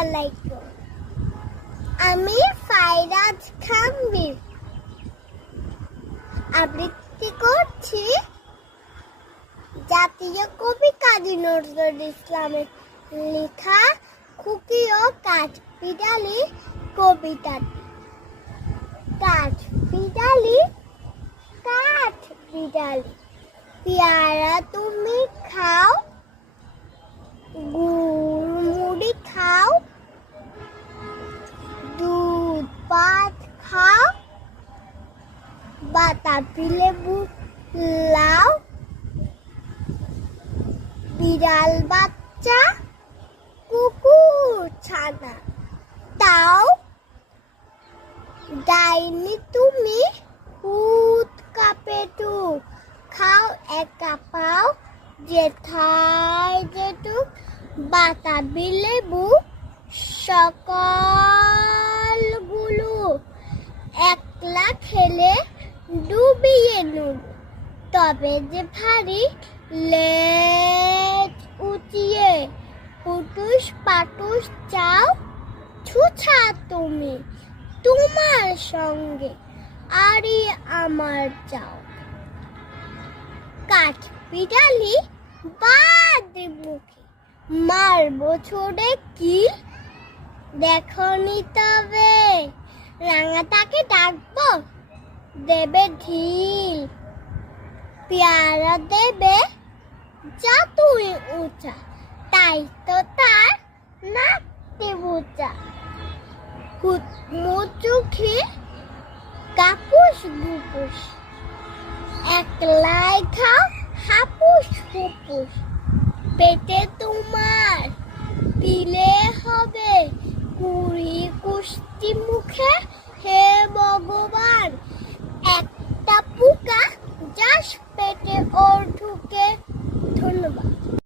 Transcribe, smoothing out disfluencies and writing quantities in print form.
আলাইকুম। আমি ফাইরাজ খান বীর আবৃত্তি করছি জাতীয় কবি কাজী নজরুল ইসলামের লেখা খুকি ও কাঠবিড়ালি কবিতাটি। কাঠবিড়ালি কাঠবিড়ালি পেয়ারা তুমি খাও, গুড় মুড়ি খাও, দুধ ভাত খাও, বাতাবি লেবু লাও, বিড়াল বাচ্চা কুকুর ছানা তাও, ডাইনি তুমি হুত কাপেটু খাও একা পাও, যেথায় যেটুক বাতাবি লেবু সকলগুলো একলা খেলে ডুবিয়ে নুন, তবে যে ভারী লেজ উঁচিয়ে পুটুস পাটুস চাও, ছুছা তুমি তোমার সঙ্গে আরই আমার চাও। কাঠবিড়ালি বাদ মুখে মারবো ছোড়ে কিল, দেখনি তবে রাঙাটাকে ডাকবো দেবে ঢিল, পেয়ারা দেবে যা তুই উঁচা, তাই তো তার নাকতে বোচা, মুচুখি কাপুস গুপুস, একলাই খাও হাপুস হুপুস, পেটে তোমার দিলে হবে কুড়ি কুষ্টি মুখে, হে ভগবান একটা পোকা যাস পেটে ওর ঢুকে।